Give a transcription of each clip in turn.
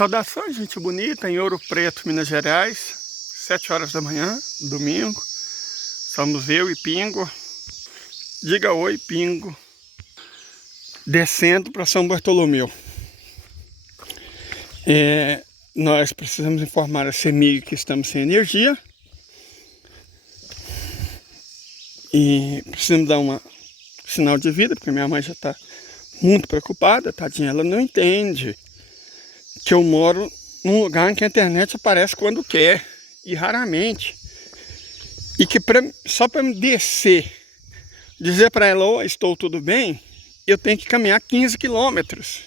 Saudações, gente bonita, em Ouro Preto, Minas Gerais, 7 horas da manhã, domingo. Somos eu e Pingo. Diga oi, Pingo. Descendo para São Bartolomeu. Nós precisamos informar a CEMIG que estamos sem energia. E precisamos dar um sinal de vida, porque minha mãe já está muito preocupada, tadinha. Ela não entende que eu moro num lugar em que a internet aparece quando quer e raramente. E que só para me descer, dizer para ela, oh, estou tudo bem, eu tenho que caminhar 15 quilômetros.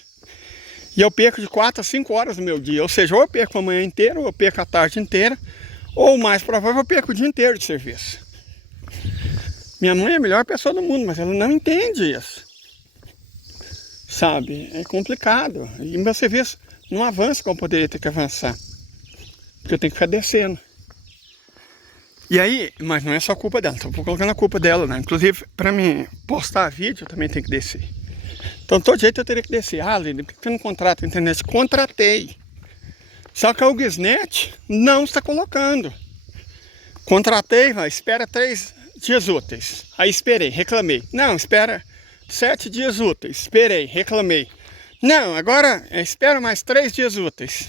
E eu perco de 4 a 5 horas do meu dia. Ou seja, ou eu perco a manhã inteira, ou eu perco a tarde inteira, ou o mais provável, eu perco o dia inteiro de serviço. Minha mãe é a melhor pessoa do mundo, mas ela não entende isso. Sabe? É complicado. E meu serviço não avança como eu poderia ter que avançar. Porque eu tenho que ficar descendo. E aí, mas não é só culpa dela, não estou colocando a culpa dela, né? Inclusive, para mim postar vídeo, eu também tenho que descer. Então, todo jeito eu teria que descer. Ah, Lili, por que você não contrata a internet? Contratei. Só que a UGSNet não está colocando. Contratei, vai, espera 3 dias úteis. Aí esperei, reclamei. Não, espera 7 dias úteis. Esperei, reclamei. Não, agora espera mais 3 dias úteis.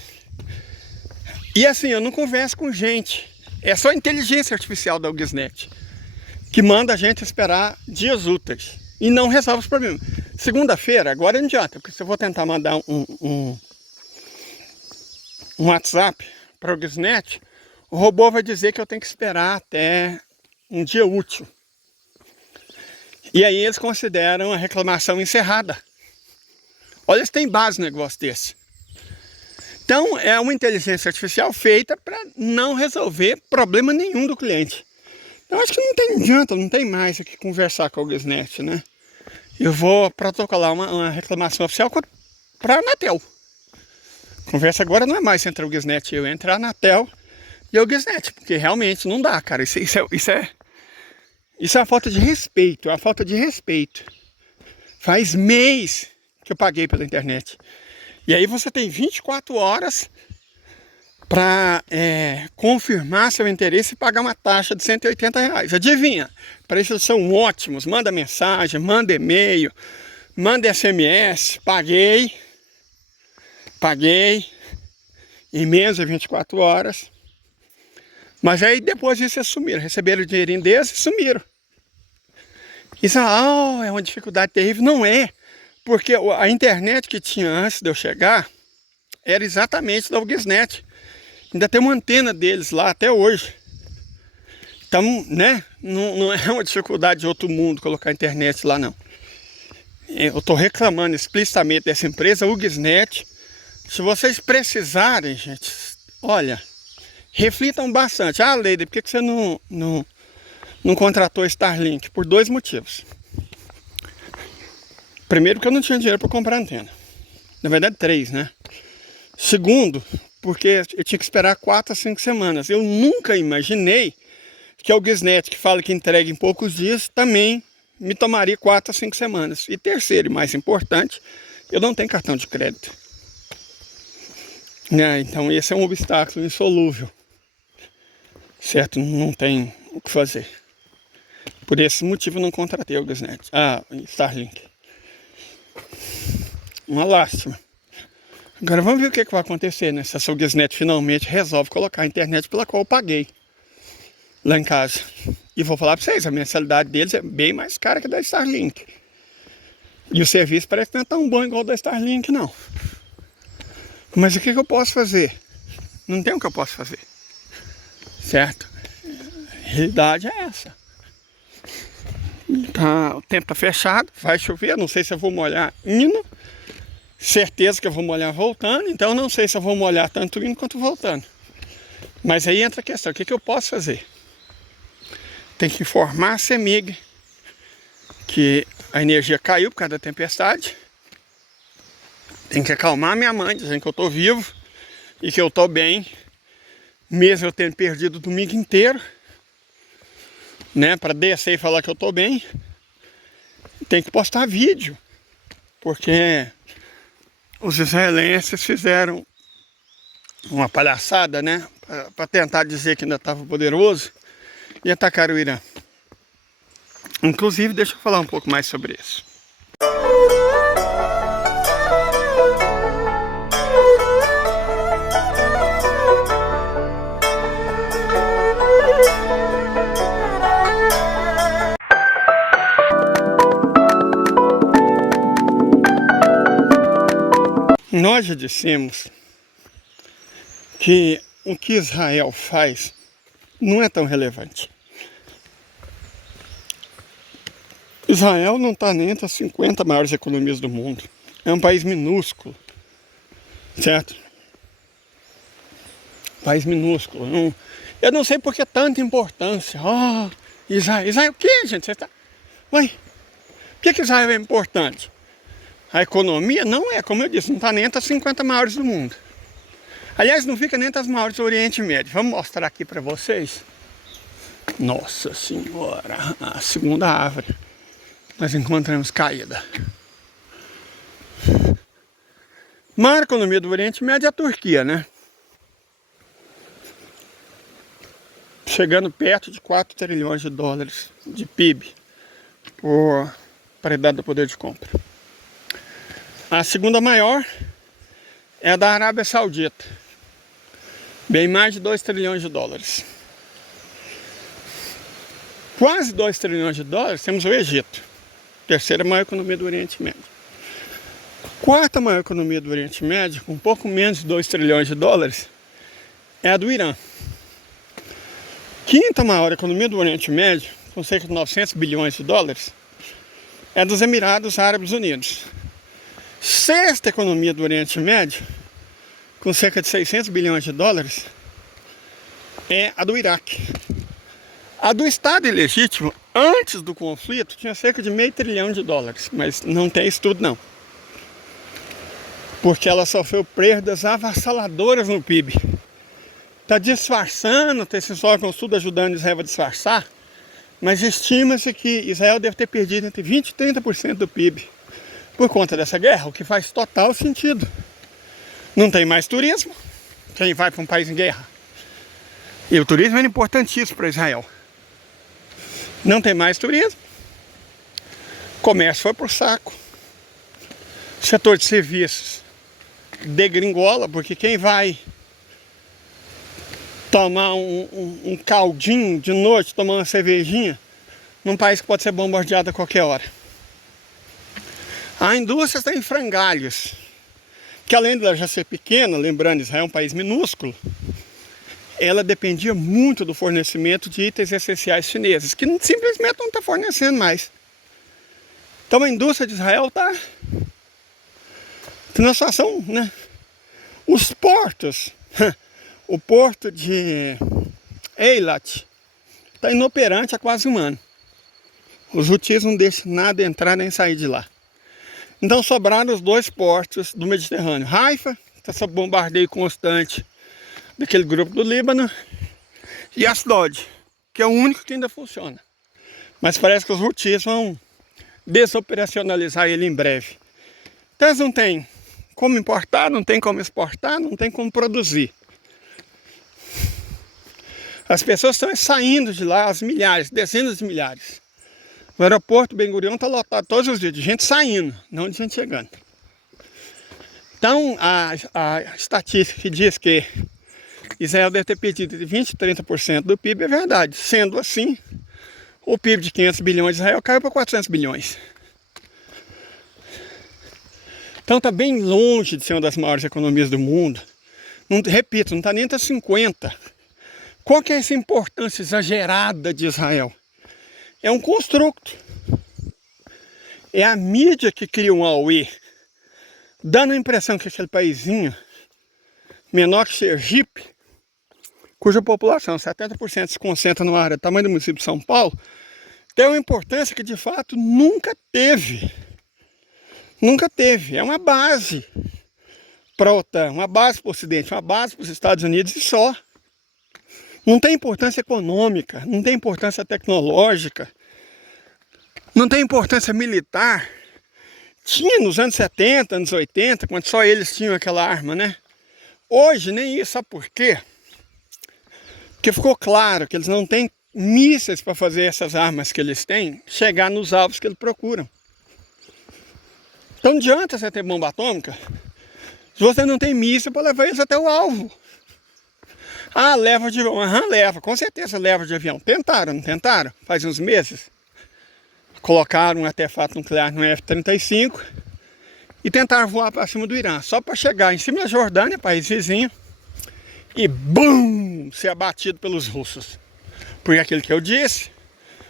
E assim, eu não converso com gente. É só a inteligência artificial da UGSNet que manda a gente esperar dias úteis. E não resolve os problemas. Segunda-feira, agora não adianta, porque se eu vou tentar mandar um WhatsApp para a UGSNet, o robô vai dizer que eu tenho que esperar até um dia útil. E aí eles consideram a reclamação encerrada. Olha se tem base no negócio desse. Então é uma inteligência artificial feita para não resolver problema nenhum do cliente. Eu acho que não tem adianta, não tem mais aqui conversar com a UGSNet, né? Eu vou protocolar uma reclamação oficial para a Anatel. Conversa agora não é mais entre a UGSNet e eu, entre a Anatel e a UGSNet, porque realmente não dá, cara. Isso é uma falta de respeito, é uma falta de respeito. Faz mês que eu paguei pela internet. E aí você tem 24 horas para confirmar seu interesse e pagar uma taxa de R$180. Adivinha? Preços são ótimos. Manda mensagem, manda e-mail, manda SMS. Paguei em menos de 24 horas. Mas aí depois disso eles sumiram. Receberam o dinheirinho deles e sumiram. Isso é uma dificuldade terrível. Não é. Porque a internet que tinha antes de eu chegar era exatamente da UGSNet. Ainda tem uma antena deles lá até hoje. Então, né? Não é uma dificuldade de outro mundo colocar a internet lá, não. Eu estou reclamando explicitamente dessa empresa, UGSNet. Se vocês precisarem, gente, olha, reflitam bastante. Ah, Leide, por que você não contratou Starlink? Por 2 motivos. Primeiro, que eu não tinha dinheiro para comprar antena. Na verdade, 3, né? Segundo, porque eu tinha que esperar 4 a 5 semanas. Eu nunca imaginei que a UGSNet, que fala que entrega em poucos dias, também me tomaria 4 a 5 semanas. E terceiro, e mais importante, eu não tenho cartão de crédito. Então esse é um obstáculo insolúvel. Certo? Não tem o que fazer. Por esse motivo eu não contratei a UGSNet. Starlink. Uma lástima. Agora vamos ver o que vai acontecer, né? Se a UGSNet finalmente resolve colocar a internet pela qual eu paguei lá em casa. E vou falar para vocês, a mensalidade deles é bem mais cara que a da Starlink. E o serviço parece que não é tão bom igual o da Starlink, não. Mas o que eu posso fazer? Não tem o que eu posso fazer. Certo? A realidade é essa. O tempo está fechado, vai chover, não sei se eu vou molhar indo. Certeza que eu vou molhar voltando, então não sei se eu vou molhar tanto indo quanto voltando. Mas aí entra a questão, o que eu posso fazer? Tem que informar a CEMIG que a energia caiu por causa da tempestade. Tem que acalmar minha mãe, dizendo que eu estou vivo e que eu estou bem, mesmo eu tendo perdido o domingo inteiro, né? Para descer e falar que eu estou bem. Tem que postar vídeo, porque os israelenses fizeram uma palhaçada, né? Para tentar dizer que ainda estava poderoso e atacar o Irã. Inclusive, deixa eu falar um pouco mais sobre isso. Nós já dissemos que o que Israel faz não é tão relevante. Israel não está nem entre as 50 maiores economias do mundo. É um país minúsculo, certo? País minúsculo. Eu não sei por que tanta importância. Israel o que, gente? Você tá... Ué, por que Israel é importante? A economia não é, como eu disse, não está nem entre as 50 maiores do mundo. Aliás, não fica nem entre as maiores do Oriente Médio. Vamos mostrar aqui para vocês. Nossa Senhora, a segunda árvore nós encontramos caída. Maior economia do Oriente Médio é a Turquia, né? Chegando perto de 4 trilhões de dólares de PIB por paridade do poder de compra. A segunda maior é a da Arábia Saudita, bem mais de 2 trilhões de dólares. Quase 2 trilhões de dólares temos o Egito, terceira maior economia do Oriente Médio. Quarta maior economia do Oriente Médio, com um pouco menos de 2 trilhões de dólares, é a do Irã. Quinta maior economia do Oriente Médio, com cerca de 900 bilhões de dólares, é a dos Emirados Árabes Unidos. Sexta economia do Oriente Médio, com cerca de 600 bilhões de dólares, é a do Iraque. A do Estado ilegítimo, antes do conflito, tinha cerca de meio trilhão de dólares, mas não tem estudo não. Porque ela sofreu perdas avassaladoras no PIB. Está disfarçando, esses órgãos tudo ajudando Israel a disfarçar, mas estima-se que Israel deve ter perdido entre 20% e 30% do PIB por conta dessa guerra, o que faz total sentido. Não tem mais turismo, quem vai para um país em guerra? E o turismo era importantíssimo para Israel. Não tem mais turismo, o comércio foi para o saco, o setor de serviços degringola, porque quem vai tomar um caldinho de noite, tomar uma cervejinha, num país que pode ser bombardeado a qualquer hora. A indústria está em frangalhos, que além de ela já ser pequena, lembrando, Israel é um país minúsculo, ela dependia muito do fornecimento de itens essenciais chineses, que simplesmente não está fornecendo mais. Então a indústria de Israel está numa situação, né? Os portos, o porto de Eilat está inoperante há quase um ano. Os houthis não deixam nada entrar nem sair de lá. Então sobraram os dois portos do Mediterrâneo. Haifa, está sob bombardeio constante daquele grupo do Líbano, e Asdod, que é o único que ainda funciona. Mas parece que os houthis vão desoperacionalizar ele em breve. Então eles não têm como importar, não tem como exportar, não tem como produzir. As pessoas estão saindo de lá, as milhares, dezenas de milhares. O aeroporto Ben Gurion está lotado todos os dias de gente saindo, não de gente chegando. Então a estatística que diz que Israel deve ter perdido de 20% a 30% do PIB é verdade. Sendo assim, o PIB de 500 bilhões de Israel caiu para 400 bilhões. Então está bem longe de ser uma das maiores economias do mundo. Não, repito, não está nem entre as 50. Qual que é essa importância exagerada de Israel? É um construto. É a mídia que cria um auê, dando a impressão que aquele paísinho menor que Sergipe, cuja população, 70%, se concentra numa área do tamanho do município de São Paulo, tem uma importância que de fato nunca teve. Nunca teve. É uma base para a OTAN, uma base para o Ocidente, uma base para os Estados Unidos e só. Não tem importância econômica, não tem importância tecnológica, não tem importância militar. Tinha nos anos 70, anos 80, quando só eles tinham aquela arma, né? Hoje nem isso, sabe por quê? Porque ficou claro que eles não têm mísseis para fazer essas armas que eles têm chegar nos alvos que eles procuram. Então não adianta você ter bomba atômica se você não tem míssil para levar eles até o alvo. Ah, leva de avião. Aham, leva, com certeza leva de avião. Tentaram, não tentaram? Faz uns meses. Colocaram um artefato nuclear no F-35 e tentaram voar para cima do Irã, só para chegar em cima da Jordânia, país vizinho, e BUM! Ser abatido pelos russos. Porque aquilo que eu disse,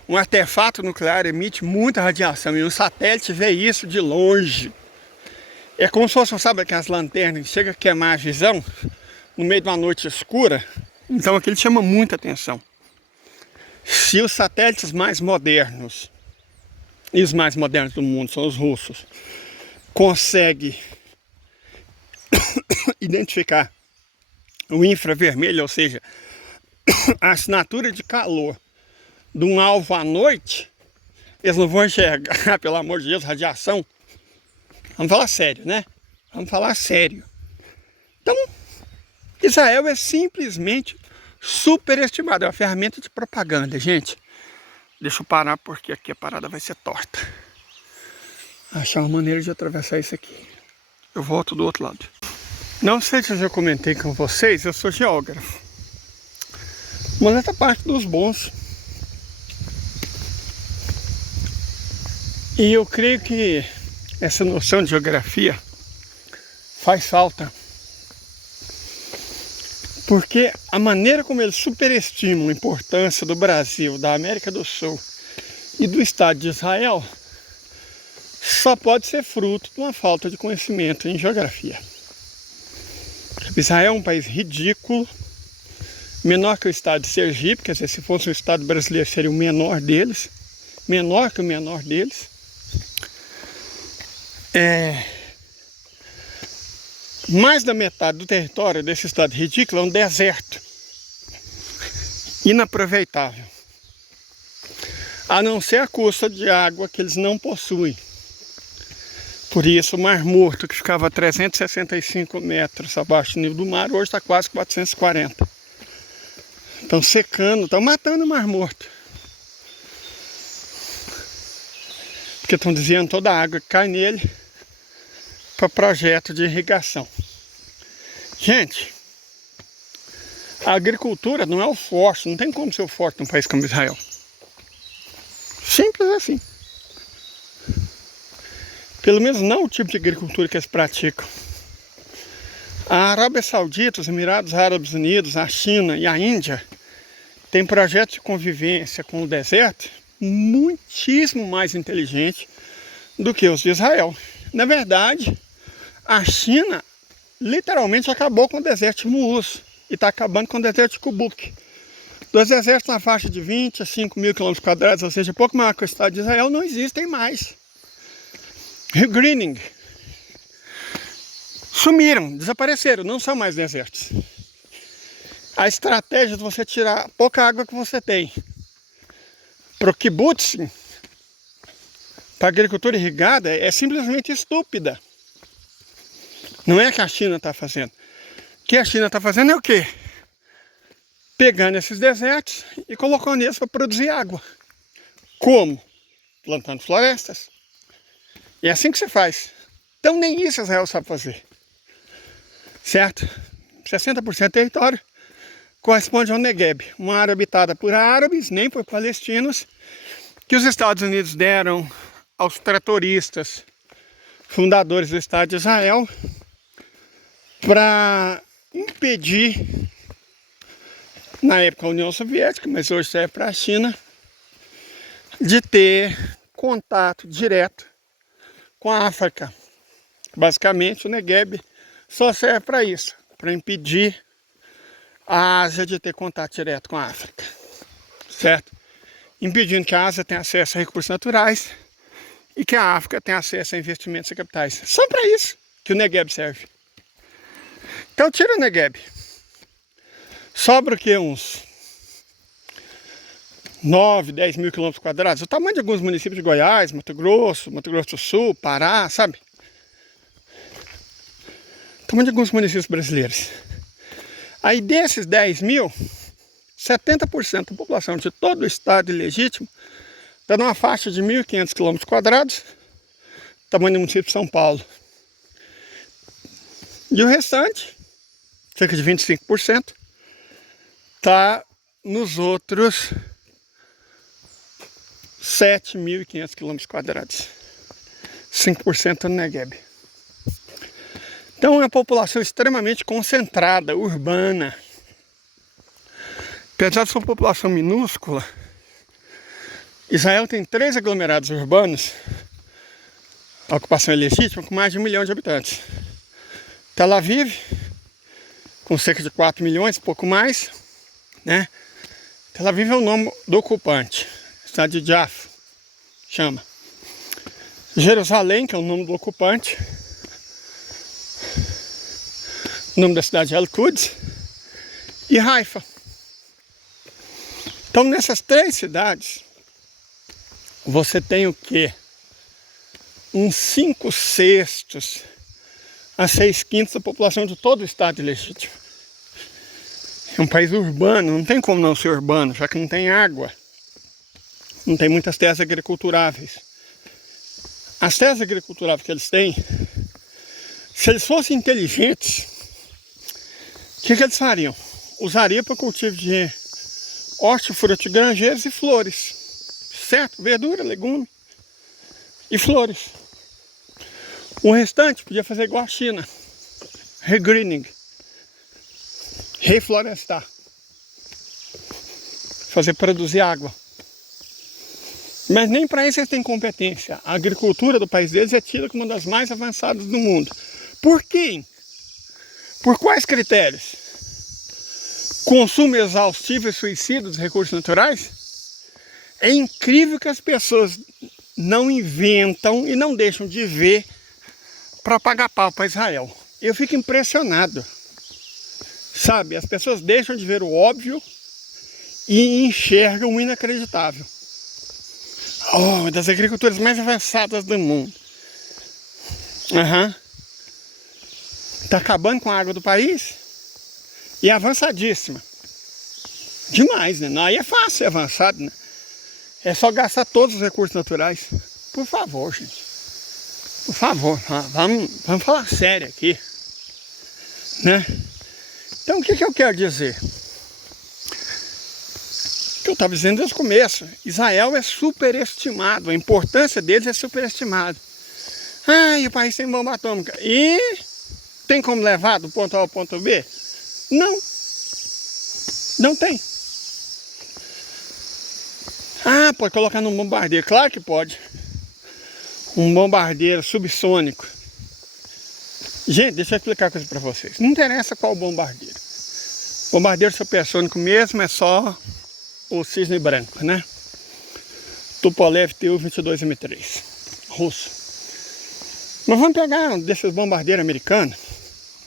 um artefato nuclear emite muita radiação e um satélite vê isso de longe. É como se fosse, sabe, aquelas lanternas que chega a queimar a visão no meio de uma noite escura. Então aquilo chama muita atenção. Se os satélites mais modernos, e os mais modernos do mundo são os russos, conseguem identificar o infravermelho, ou seja, a assinatura de calor de um alvo à noite, eles não vão enxergar, pelo amor de Deus, radiação. Vamos falar sério, né? Vamos falar sério. Então, Israel é simplesmente superestimado. É uma ferramenta de propaganda, gente. Deixa eu parar porque aqui a parada vai ser torta. Achar uma maneira de atravessar isso aqui. Eu volto do outro lado. Não sei se eu já comentei com vocês, eu sou geógrafo. Mas essa parte dos bons. E eu creio que essa noção de geografia faz falta. Porque a maneira como eles superestimam a importância do Brasil, da América do Sul e do Estado de Israel só pode ser fruto de uma falta de conhecimento em geografia. Israel é um país ridículo, menor que o estado de Sergipe, quer dizer, se fosse um estado brasileiro seria o menor deles, menor que o menor deles. Mais da metade do território desse estado ridículo é um deserto, inaproveitável, a não ser a custa de água que eles não possuem. Por isso o Mar Morto, que ficava a 365 metros abaixo do nível do mar, hoje está quase 440. Estão secando, estão matando o Mar Morto. Porque estão desviando toda a água que cai nele para projeto de irrigação. Gente, a agricultura não é o forte, não tem como ser o forte num país como Israel. Simples assim. Pelo menos não o tipo de agricultura que eles praticam. A Arábia Saudita, os Emirados Árabes Unidos, a China e a Índia têm projetos de convivência com o deserto muitíssimo mais inteligente do que os de Israel. Na verdade, a China literalmente acabou com o deserto de Muus e está acabando com o deserto de Kubuk. Dois desertos na faixa de 20 a 5 mil km², ou seja, pouco maior que o estado de Israel, não existem mais. Rio Greening. Sumiram, desapareceram, não são mais desertos. A estratégia de você tirar a pouca água que você tem para o kibbutz, para a agricultura irrigada, é simplesmente estúpida. Não é o que a China está fazendo. O que a China está fazendo é o quê? Pegando esses desertos e colocando eles para produzir água. Como? Plantando florestas. E é assim que se faz. Então nem isso Israel sabe fazer. Certo? 60% do território corresponde ao Negueb, uma área habitada por árabes, nem por palestinos, que os Estados Unidos deram aos tratoristas, fundadores do Estado de Israel, para impedir, na época a União Soviética, mas hoje serve para a China, de ter contato direto com a África. Basicamente o Negueb só serve para isso, para impedir a Ásia de ter contato direto com a África, certo? Impedindo que a Ásia tenha acesso a recursos naturais e que a África tenha acesso a investimentos e capitais. Só para isso que o Negueb serve. Então tira o Negueb. Sobra o que? Uns 9, 10 mil km², o tamanho de alguns municípios de Goiás, Mato Grosso do Sul, Pará, sabe? O tamanho de alguns municípios brasileiros. Aí desses 10 mil, 70% da população de todo o estado ilegítimo está numa faixa de 1.500 km², tamanho do município de São Paulo. E o restante, cerca de 25%, está nos outros 7.500 km². 5% no Negueb. Então é uma população extremamente concentrada, urbana. Apesar de ser uma população minúscula, Israel tem 3 aglomerados urbanos, a ocupação ilegítima, com mais de 1 milhão de habitantes. Tel Aviv, com cerca de 4 milhões, pouco mais, né? Tel Aviv é o nome do ocupante, cidade de Jaffa, chama. Jerusalém, que é o nome do ocupante, o nome da cidade é Al-Quds, e Haifa. Então nessas 3 cidades, você tem o quê? Uns 5/6 a 6/5 da população de todo o estado ilegítimo. É um país urbano, não tem como não ser urbano, já que não tem água. Não tem muitas terras agriculturáveis. As terras agriculturáveis que eles têm, se eles fossem inteligentes, o que eles fariam? Usariam para cultivo de hortifruti, granjeiros e flores. Certo? Verdura, legume e flores. O restante podia fazer igual a China. Regreening. Reflorestar. Fazer produzir água. Mas nem para isso eles têm competência. A agricultura do país deles é tida como uma das mais avançadas do mundo. Por quem? Por quais critérios? Consumo exaustivo e suicídio dos recursos naturais? É incrível que as pessoas não inventam e não deixam de ver para pagar pau para Israel. Eu fico impressionado. Sabe, as pessoas deixam de ver o óbvio e enxergam o inacreditável. Oh, das agriculturas mais avançadas do mundo. Tá acabando com a água do país e é avançadíssima. Demais, né? Não, aí é fácil ser avançado, né? É só gastar todos os recursos naturais. Por favor, gente. Por favor, vamos falar sério aqui. Né? Então o que eu quero dizer? O que eu estava dizendo desde o começo. Israel é superestimado. A importância deles é superestimada. Ah, e o país tem bomba atômica. E tem como levar do ponto A ao ponto B? Não. Não tem. Ah, pode colocar num bombardeiro. Claro que pode. Um bombardeiro subsônico. Gente, deixa eu explicar uma coisa pra vocês. Não interessa qual bombardeiro. Bombardeiro supersônico mesmo é só o cisne branco, né? Tupolev Tu-22M3, russo. Mas vamos pegar um desses bombardeiros americanos,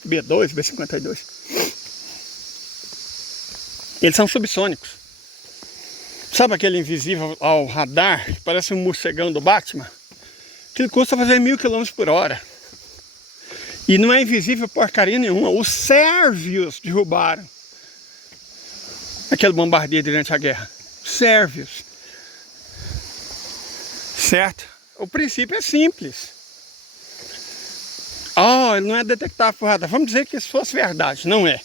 B-2, B-52. Eles são subsônicos. Sabe aquele invisível ao radar, que parece um morcegão do Batman? Que custa fazer 1.000 km/h. E não é invisível porcaria nenhuma. Os sérvios derrubaram aquele bombardeiro durante a guerra. Sérvios. Certo? O princípio é simples. Oh, ele não é detectável por radar. Vamos dizer que isso fosse verdade. Não é.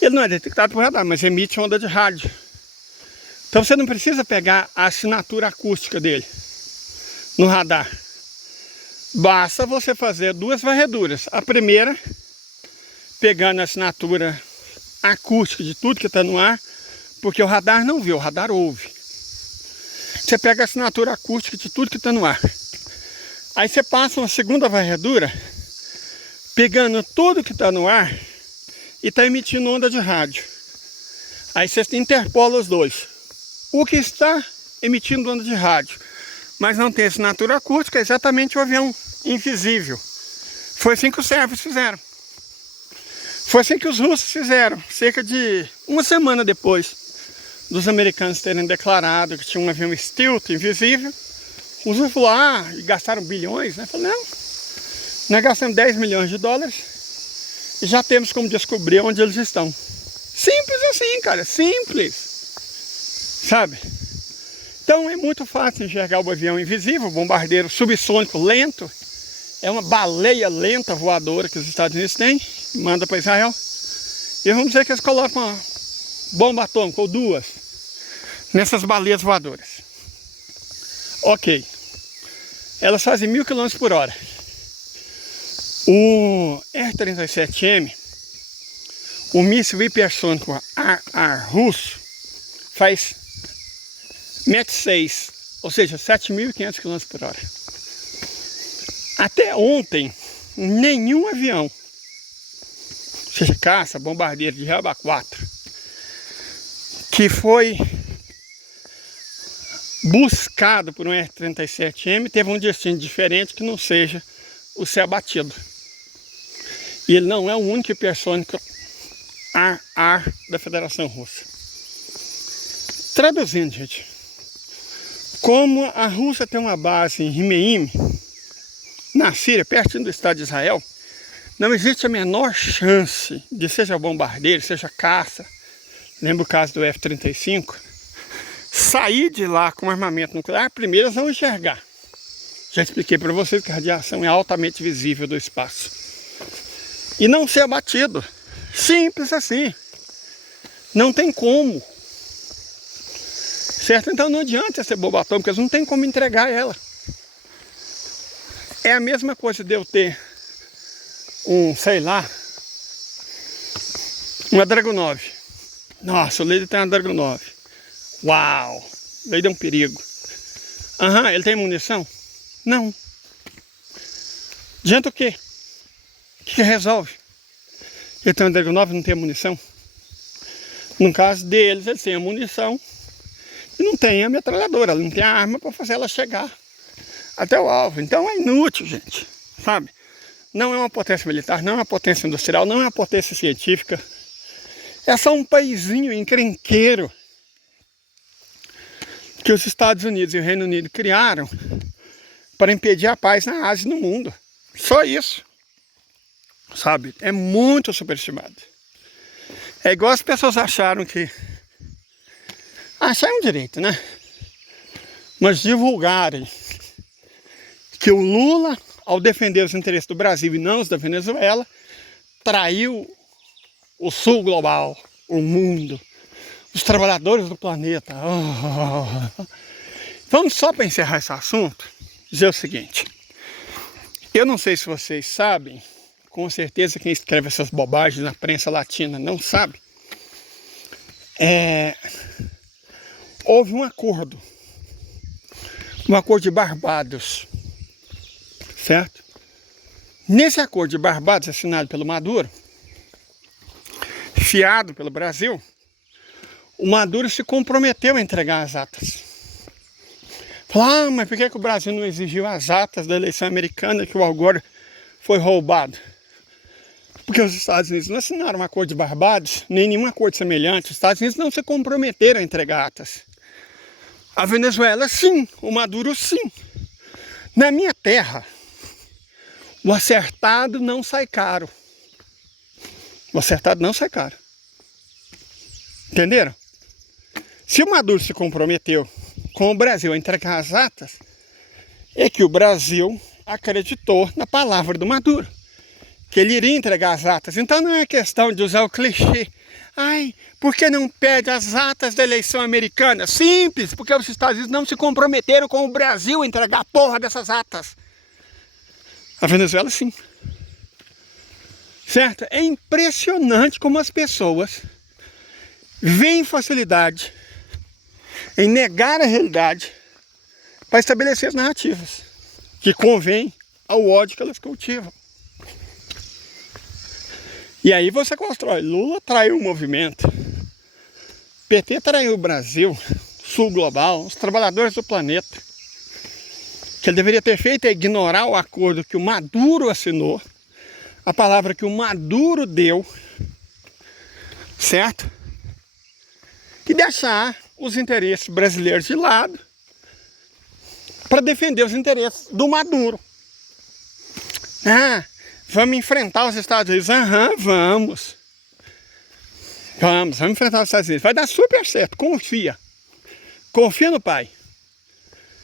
Ele não é detectado por radar, mas emite onda de rádio. Então você não precisa pegar a assinatura acústica dele no radar. Basta você fazer 2 varreduras. A primeira, pegando a assinatura acústica de tudo que está no ar, porque o radar não vê, o radar ouve. Você pega a assinatura acústica de tudo que está no ar. Aí você passa uma segunda varredura, pegando tudo que está no ar e está emitindo onda de rádio. Aí você interpola os dois. O que está emitindo onda de rádio, mas não tem assinatura acústica, é exatamente o avião invisível. Foi assim que os sérvios fizeram. Foi assim que os russos fizeram. Cerca de uma semana depois dos americanos terem declarado que tinha um avião stealth invisível, os russos falaram, e gastaram bilhões, né? Falaram, não, nós gastamos 10 milhões de dólares já temos como descobrir onde eles estão. Simples assim, cara, simples. Sabe? Então é muito fácil enxergar o avião invisível, o bombardeiro subsônico lento. É uma baleia lenta voadora que os Estados Unidos têm, manda para Israel. E vamos dizer que eles colocam uma bomba atômica ou duas nessas baleias voadoras. Ok. Elas fazem 1000 km por hora. O R-37M, o míssil hipersônico russo, faz Mach 6, ou seja, 7.500 km por hora. Até ontem, nenhum avião, seja caça, bombardeiro de Raba 4, que foi buscado por um R-37M, teve um destino diferente que não seja o ser abatido. E ele não é o único hipersônico ar da Federação Russa. Traduzindo, gente, como a Rússia tem uma base em Rimeim, na Síria, pertinho do Estado de Israel, não existe a menor chance de, seja bombardeiro, seja caça, lembra o caso do F-35, sair de lá com armamento nuclear. Primeiro eles vão enxergar. Já expliquei para vocês que a radiação é altamente visível do espaço. E não ser abatido. Simples assim. Não tem como. Certo? Então não adianta ser bomba atômica, eles não tem como entregar ela. É a mesma coisa de eu ter sei lá, uma Dragunov. Nossa, o Leider tem uma Dragunov. Uau! O Leider é um perigo. Ele tem munição? Não. Adianta o quê? O que resolve? Ele tem uma Dragunov e não tem munição? No caso deles, eles têm a munição e não tem a metralhadora, não tem a arma para fazer ela chegar até o alvo. Então é inútil, gente, sabe? Não é uma potência militar, não é uma potência industrial, não é uma potência científica. É só um paizinho encrenqueiro que os Estados Unidos e o Reino Unido criaram para impedir a paz na Ásia e no mundo. Só isso. Sabe? É muito superestimado. É igual as pessoas acharam que... Acharam direito, né? Mas divulgarem que o Lula, ao defender os interesses do Brasil e não os da Venezuela, traiu o sul global, o mundo, os trabalhadores do planeta. Vamos só para encerrar esse assunto, dizer o seguinte. Eu não sei se vocês sabem, com certeza quem escreve essas bobagens na prensa latina não sabe. Houve um acordo de Barbados, certo? Nesse acordo de Barbados assinado pelo Maduro, fiado pelo Brasil, o Maduro se comprometeu a entregar as atas. Falou, mas por que o Brasil não exigiu as atas da eleição americana que o Al Gore foi roubado? Porque os Estados Unidos não assinaram um acordo de Barbados, nem nenhum acordo semelhante. Os Estados Unidos não se comprometeram a entregar atas. A Venezuela, sim. O Maduro, sim. Na minha terra, o acertado não sai caro. O acertado não sai caro. Entenderam? Se o Maduro se comprometeu com o Brasil a entregar as atas, é que o Brasil acreditou na palavra do Maduro, que ele iria entregar as atas. Então não é questão de usar o clichê. Ai, por que não pede as atas da eleição americana? Simples, porque os Estados Unidos não se comprometeram com o Brasil a entregar a porra dessas atas. A Venezuela, sim. Certo? É impressionante como as pessoas veem facilidade em negar a realidade para estabelecer as narrativas que convém ao ódio que elas cultivam. E aí você constrói. Lula traiu o movimento. PT traiu o Brasil, sul global, os trabalhadores do planeta. O que ele deveria ter feito é ignorar o acordo que o Maduro assinou, a palavra que o Maduro deu, certo? E deixar os interesses brasileiros de lado para defender os interesses do Maduro. Vamos enfrentar os Estados Unidos? Aham, vamos. Vamos enfrentar os Estados Unidos. Vai dar super certo, confia. Confia no pai.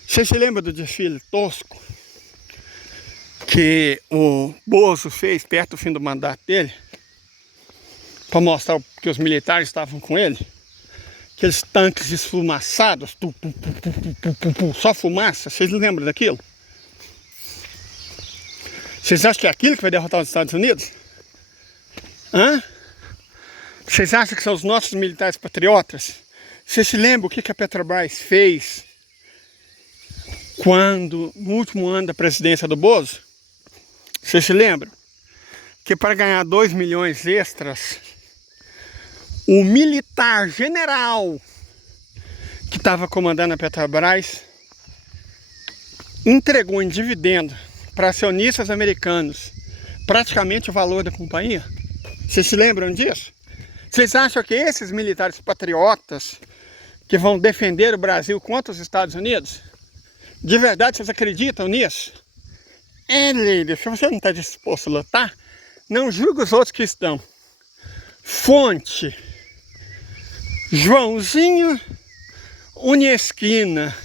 Você se lembra do desfile tosco que o Bozo fez perto do fim do mandato dele? Para mostrar que os militares estavam com ele? Aqueles tanques esfumaçados, só fumaça. Vocês lembram daquilo? Vocês acham que é aquilo que vai derrotar os Estados Unidos? Hã? Vocês acham que são os nossos militares patriotas? Vocês se lembram o que a Petrobras fez quando, no último ano da presidência do Bozo? Vocês se lembram? Que para ganhar 2 milhões extras, o militar general que estava comandando a Petrobras entregou em dividendo para acionistas americanos praticamente o valor da companhia. Vocês se lembram disso? Vocês acham que esses militares patriotas que vão defender o Brasil contra os Estados Unidos, de verdade vocês acreditam nisso? Líder, se você não está disposto a lutar, não julgue os outros que estão. Fonte: Joãozinho Unesquina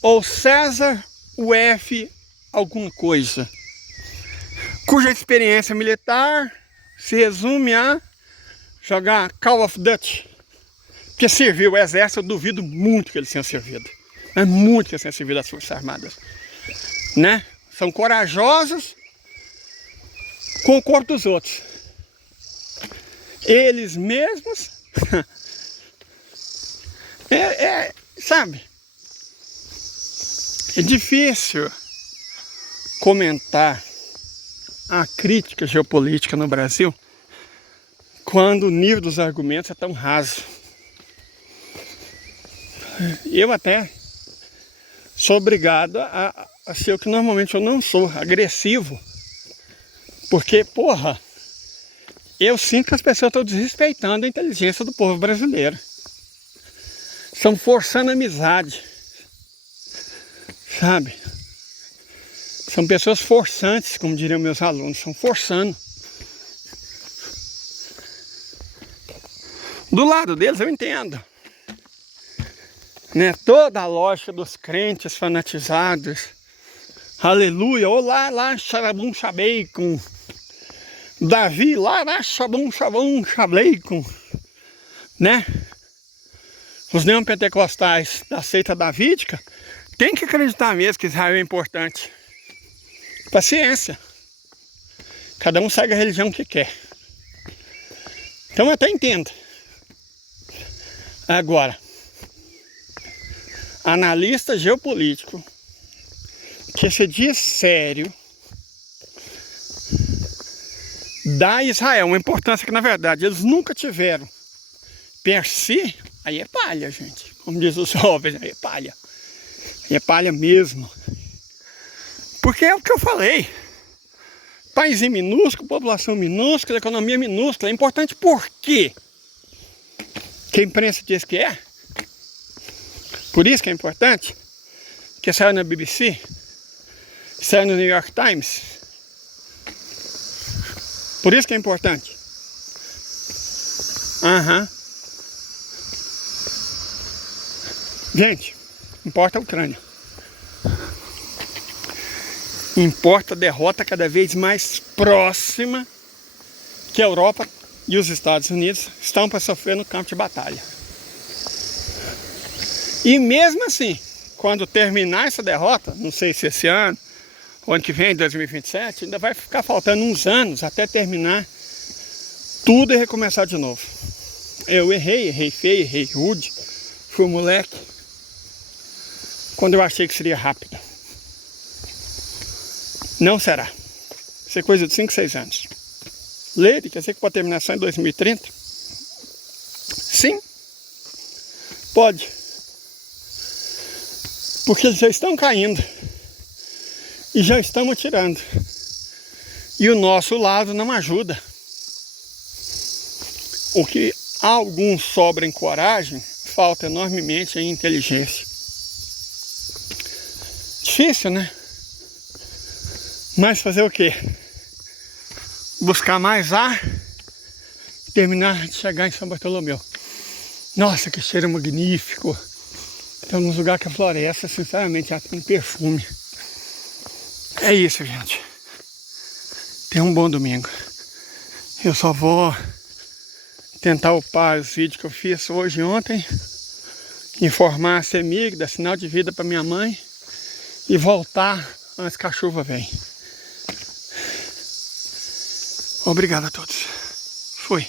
ou César UF alguma coisa, cuja experiência militar se resume a jogar Call of Duty. Porque serviu o exército, eu duvido muito que eles tenham servido. É muito que eles tenham servido as Forças Armadas, né? São corajosos com o corpo dos outros. Eles mesmos sabe? É difícil comentar a crítica geopolítica no Brasil quando o nível dos argumentos é tão raso. Eu até sou obrigado a ser o que normalmente eu não sou, agressivo. Porque, porra, eu sinto que as pessoas estão desrespeitando a inteligência do povo brasileiro. Estão forçando a amizade, sabe? São pessoas forçantes, como diriam meus alunos, estão forçando. Do lado deles eu entendo, né? Toda a lógica dos crentes fanatizados, aleluia, olá, xarabum xabeicum, Davi, lá, xabum xabeicum, né? Os neopentecostais da seita davídica tem que acreditar mesmo que Israel é importante. Paciência. Cada um segue a religião que quer. Então eu até entendo. Agora, analista geopolítico que se diz sério dá a Israel uma importância que na verdade eles nunca tiveram. Per si, aí é palha, gente. Como diz os jovens, aí é palha. Aí é palha mesmo. Porque é o que eu falei. País minúsculo, população minúscula, economia minúscula. É importante por quê? Que a imprensa diz que é. Por isso que é importante. Que saiu na BBC, saiu no New York Times. Por isso que é importante. Gente, importa a Ucrânia. Importa a derrota cada vez mais próxima que a Europa e os Estados Unidos estão para sofrer no campo de batalha. E mesmo assim, quando terminar essa derrota, não sei se esse ano, ou ano que vem, 2027, ainda vai ficar faltando uns anos até terminar tudo e recomeçar de novo. Eu errei feio, errei rude, fui moleque, quando eu achei que seria rápido. Não será. Isso é coisa de 5, 6 anos. Lei, quer dizer que pode terminar só em 2030? Sim, pode. Porque eles já estão caindo. E já estão atirando. E o nosso lado não ajuda. O que a alguns sobra em coragem, falta enormemente em inteligência. Difícil, né? Mas fazer o quê? buscar mais ar, terminar de chegar em São Bartolomeu. Nossa, que cheiro magnífico. Estamos num lugar que a floresta, sinceramente, já tem perfume. É isso, gente. Tenha um bom domingo. Eu só vou tentar upar os vídeos que eu fiz hoje e ontem, informar a CEMIG, dar sinal de vida para minha mãe e voltar antes que a chuva vem. Obrigado a todos. Fui.